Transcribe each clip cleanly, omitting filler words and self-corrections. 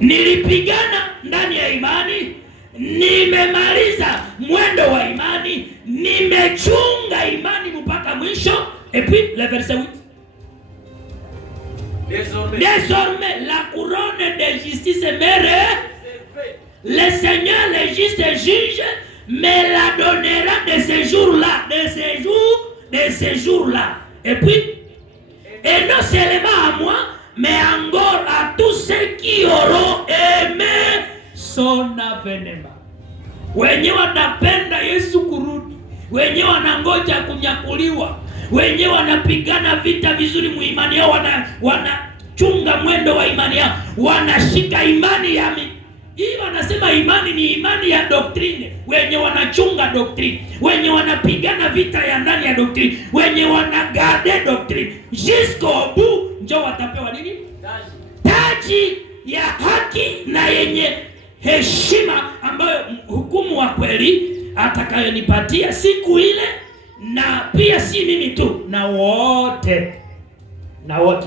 nilipigana ndani ya imani, nimemaliza mwendo wa imani, nimechunga imani mpaka mwisho. Et puis le verset 8. Désormais la couronne de justice me le Seigneur le juste juge me la donnera de ce jour-là, de ce jour-là. Et puis, et non seulement à moi, mais encore à tous ceux qui auront aimé son avènement. Wenye wanapenda Yesu kurudi, wenye wanangoja kunyakuliwa, wenye wanapigana vita vizuri muimani yao, wanachunga mwendo wa imani yao, wanashika imani ya hii wanasema imani ni imani ya doktrine, wenye wanachunga doktrine, wenye wanapigana vita ya ndani ya doktrine, wenye wanagade doktrine jusqu'au bout, njoo watapewa nini? Taji ya haki na yenye heshima, ambayo hukumu wa kweli atakayonipatia siku ile, na pia si mimi tu, na wote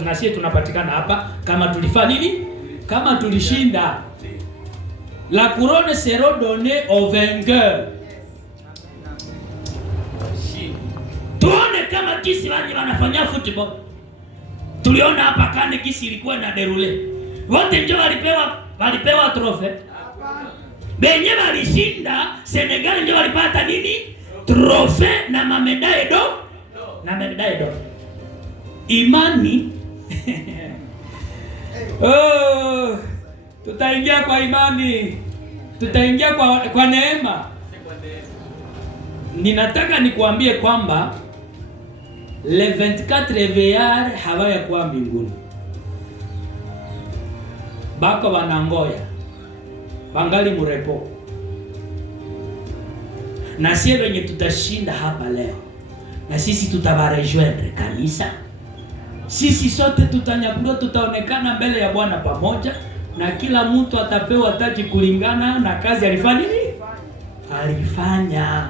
na sisi tunapatikana hapa kama tulifanya nini? Kama tulishinda. La couronne sera donnée au vainqueur. Tuone kama kisi wanafanya football. Tuliona hapa kane kisi ilikuwa na derule. Wote ndio walipewa trophy. Benye walishinda, Senegal ndio walipata nini? Trophy na mamedaye do. Imani. Oh, tutaingia kwa imani. Tutaingia kwa neema. Ninataka nikuambie kwamba le 24 veillard hawaya kwa mbinguni. Bako wanangoya. Bangali murepo. Na sisi wenye tutashinda hapa leo, na sisi tutabarejoindre kanisa. Sisi sote tutanyakuliwa, tutaonekana mbele ya Bwana pamoja, na kila mtu atapewa taji kulingana na kazi alifanya nini? Alifanya.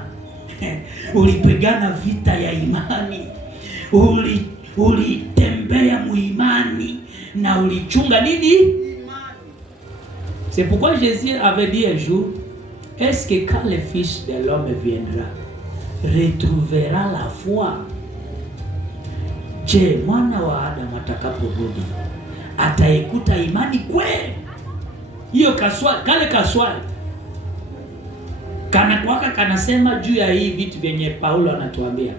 Ulipigana vita ya imani. Ulitembea muimani na ulichunga nini? C'est pourquoi Jésus avait dit un jour, est-ce que quand le Fils de l'homme viendra, retrouvera la foi? Je, mwana wa Adamu atakaporudi ataikuta imani kweli? Hiyo kale kaswali kana kwaka kanasema juu ya hii vitu vyenye Paulo anatuambia.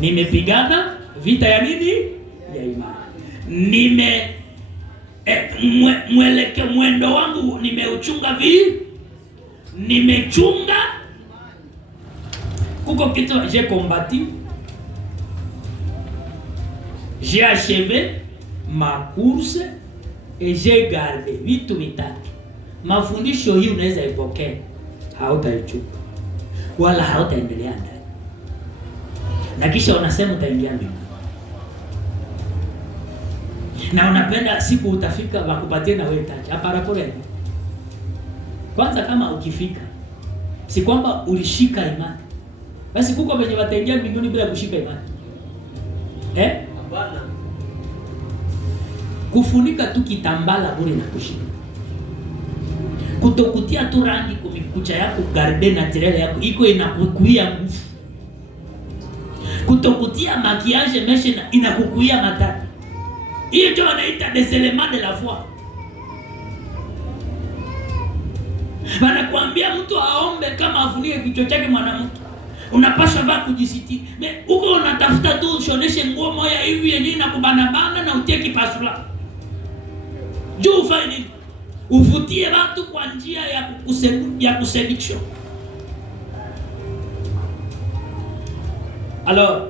Nimepigana vita ya nini? Ya imani. Mwendo wangu nimeuchunga nimechunga. Kuko kitu j'ai combattu, j'ai achevé ma course et j'ai gardé vitu vitatu. Mafundisho hii unaweza ipokea, hautaichuka wala hautaendelea ndani, na kisha unasema utaingia mbinguni. Na unapenda siku utafika wakupatie na wewe taji. Hapa rapore. Kwanza kama ukifika, si kwamba ulishika imani. Basi kuko wenye wataingia mbinguni bila kushika imani. Hapana. Kufunika tu kitambala bure na kushika. Kutokutia tu rangi kumikucha yako, garden naturel yako iko inakukuia nguvu. Kutokutia makiage meshe inakukuia matata. Hiyo ndio wanaita des éléments de la foi. Wanakuambia mtu aombe kama afunike kichwa chake mwanamke. Unapaswa vaa kujisitiri. Uko unatafuta tu ushoneshe nguo moja hivi yenyewe inakubana na utie kipasula. Juu ufanye nini? Uvutie watu kwa njia ya kuseduction. Alors,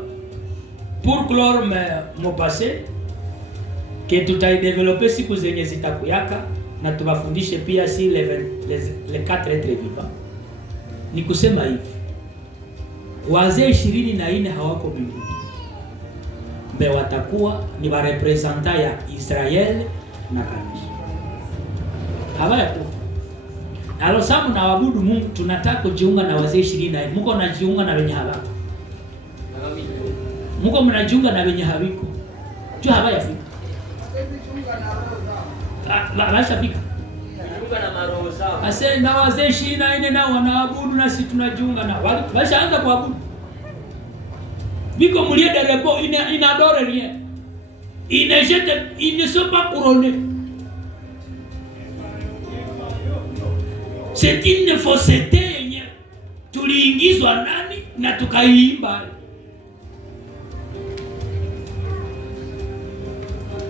pour clore mon passé, que tutaidevelope siku zenye zitakuyaka, na tubafundishe pia si les 4 êtres vivants. Ni kusema hivi, wazee 24 hawako mbinguni. Mbe watakuwa ni wa representa ya Israel na kanisa. Hawako. Alo samu na wabudu Mungu, tunataka kujiunga na wazee 24. Mungu anajiunga na wenye hawako. Mungu mnajiunga na wenye hawiko. Juu hawayafika. Bashafika. Ase na wazee 24 nao wanaabudu na sisi tunajiunga nao. Bashaanza kuabudu. Biko mulie de repos, il n'adore rien. Ils ne sont pas couronnés. C'est une fausseté yenye tuliingizwa ndani na tukaiimba.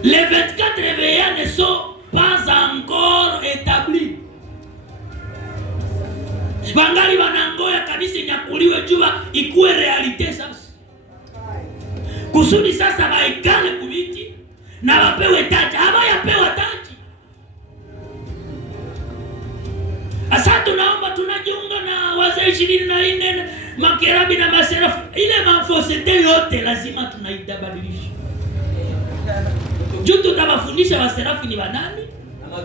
Les 24 veillants ne sont pas encore établis. Bangali wanangoya kanisa nyakuliwe juba ikuwe realite sasa. Kusudi sasa baikale kubiti na wapewe taji. Hawayapewa taji. Asa tunaomba tunajiunga na wazee 24 makerabi na maserafu. Ile mafosete yote lazima tunaidabadilisha. Juu tutawafundisha waserafu ni wanani,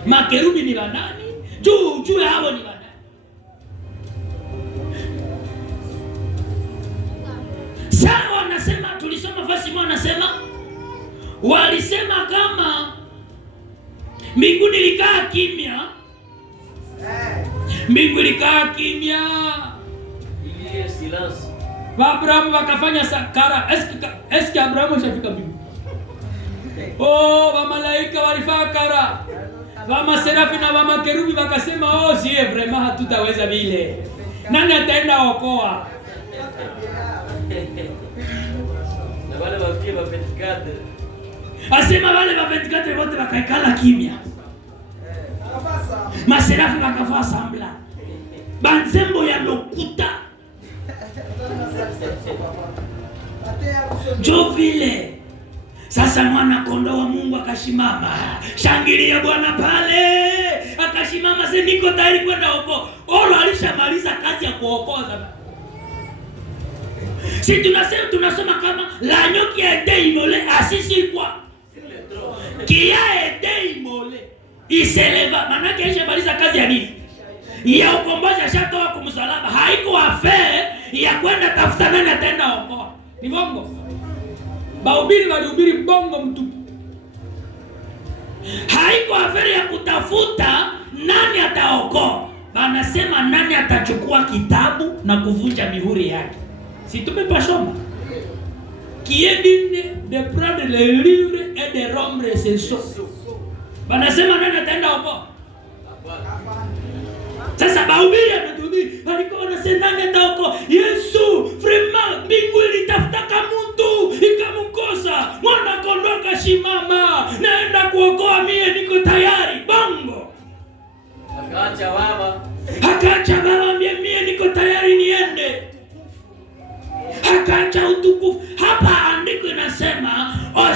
makerubi ni wanani, juu hao ni wanani. Sasa wanasema, tulisoma fasi moja anasema, walisema kama mbinguni ilikaa kimya. Mbingu ilikaa kimya. Ile silence. Abrahamu wakafanya sakara. Eski Abrahamu shafika mbingu. Wa malaika walifanya kara. Wa maserafi na wa makerubi wakasema, siye vraiment hatutaweza vile. Nani ataenda okoa? Na wale wafie wa 24. Asema wale wa 24 wote wakaikala kimya. Maserafi wakafaa sambla. Banzembo ya lokuta. Jo vile. Sasa mwana kondoo wa Mungu akashimama. Shangilia Bwana pale. Akashimama, sasa niko tayari kwenda okoa. Olo alishamaliza kazi ya kuokoa. Si tunasoma kama l'agneau qui a été immolé assis sur quoi? Qui a été immolé. Il s'éleva. Manake alishamaliza kazi ya nini? Ya ukombozi, ashatoa kwa msalaba. Haiko affaire ya kwenda tafuta nani ataenda okoa. Ni bongo. Bahubiri walihubiri bongo mtupu. Haiko affaire ya kutafuta nani ataokoa. Banasema nani atachukua kitabu na kuvunja mihuri yake. Si tumepasoma. Qui est digne de prendre le livre et de rompre ses sceaux. Banasema nani ataenda okoa. Sasa bahubiri anatuhubiri walikuwa wanasema nani ataokoa. Yesu vraiment mbingu ilitafutaka mtu ikamkosa. Mwana kondoo kashimama, naenda kuokoa, mie niko tayari. Bongo. Akaacha baba mie niko tayari niende. Akaacha utukufu. Hapa andiko inasema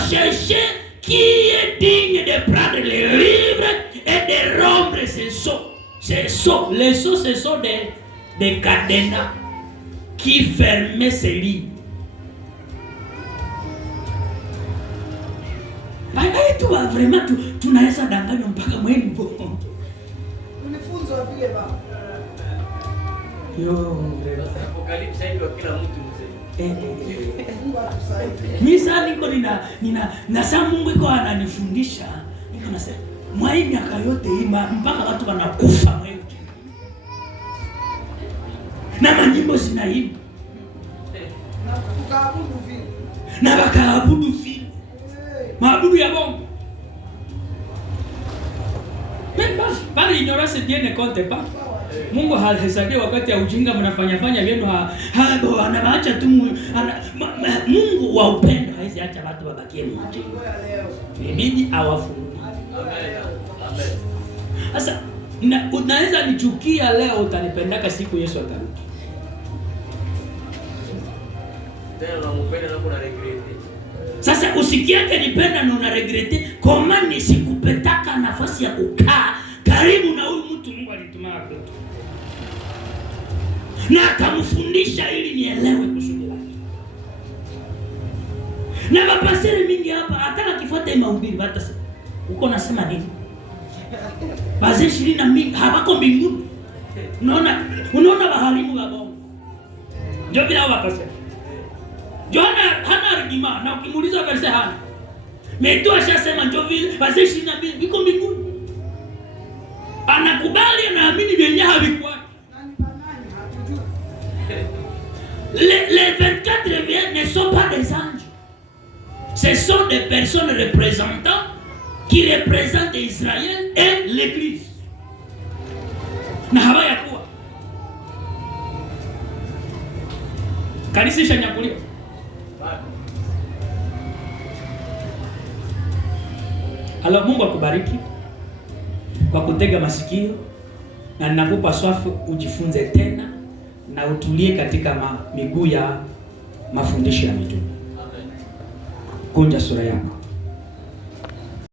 cherchez qui est digne de prendre le livre et de rompre ses sceaux. Les sceaux, ce sont des cadenas qui fermaient ces livres. Tu vas vraiment, tunaweza danganywa mpaka mwembo. Unifunzwa vile baba. Apocalypse ndio kila mtu mzee. Mungu atusaidie. Mimi sasa niko nina saa Mungu iko ananifundisha. Niko nasema mwai miaka yote hii mpaka watu wanakufa mwewe. Na manyimbo zinaimba. Na wakaabudu vile. Maabudu ya bongo. Pale ignorance bien ne compte pas. Mungu hahesabia wakati ya ujinga mnafanya vyenu anaacha tu. Mungu wa upendo haisi acha watu wabakie mjinga. Inabidi awafungue. Amen. Sasa unaweza nichukia leo, utanipendaka siku Yesu atarudi. Sasa usikiake nipenda na una regrete, koma nisikupetaka nafasi ya kukaa karibu na huyu mtu Mungu alituma kwetu. Na akamfundisha ili nielewe kusudi lake. Na mapastori mingi hapa hata kifuata mahubiri hata sasa. Uko nasema nini? Bazee 22 hawako mbinguni. Unaona bahalimu wa bongo. Ndio bila wakasema. Joana hana argument na ukimuuliza verse hana. Metu ashasema ndio vile bazee 22 biko mbinguni. Ce sont des personnes représentant qui représentent Israël et l'Église. Na hawaya kuwa kanisa ishanyakuliwa. Alors Mungu akubariki kwa kutega masikio, na ninakupa swafu ujifunze tena na utulie katika miguu ya mafundisho ya mitume. Kunja sura yako.